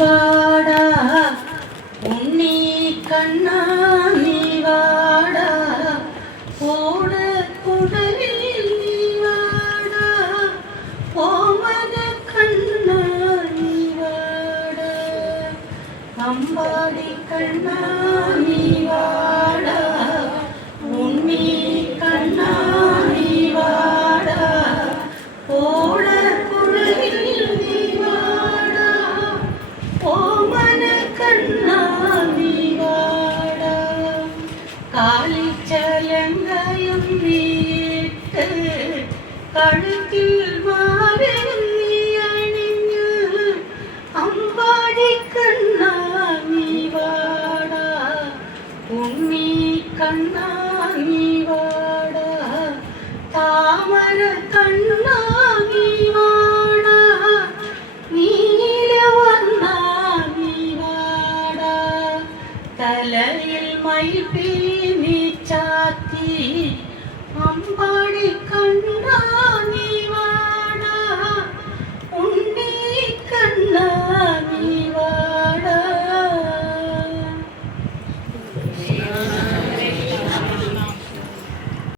വാടാ ഉണ്ണി കണ്ണാ നീ വാടാ ഓട് കുടലിൽ നീ വാടാ ഓമന കണ്ണാ നീ വാടാ അമ്പാടി കണ്ണാ നീ വാടാ ഉണ്ണി കണ്ണാ നീ വാടാ ഓട് കുടലിൽ നീ വാടാ ഓമന കണ്ണാ നീ വാടാ കാലിച്ചലങ്കയും വീട്ട് കഴുത്തിൽ മാലയും നീ അണിഞ്ഞ് അമ്പാടി കണ്ണാ നീ വാടാ ഉണ്ണി കണ്ണാ നീ വാടാ താമര കണ്ണാ നീ വാടാ നീലവർണ്ണ നീ വാടാ തലയിൽ മയിൽപ്പീലി നീ ചാത്തി അമ്പാടി കണ്ണാ നീ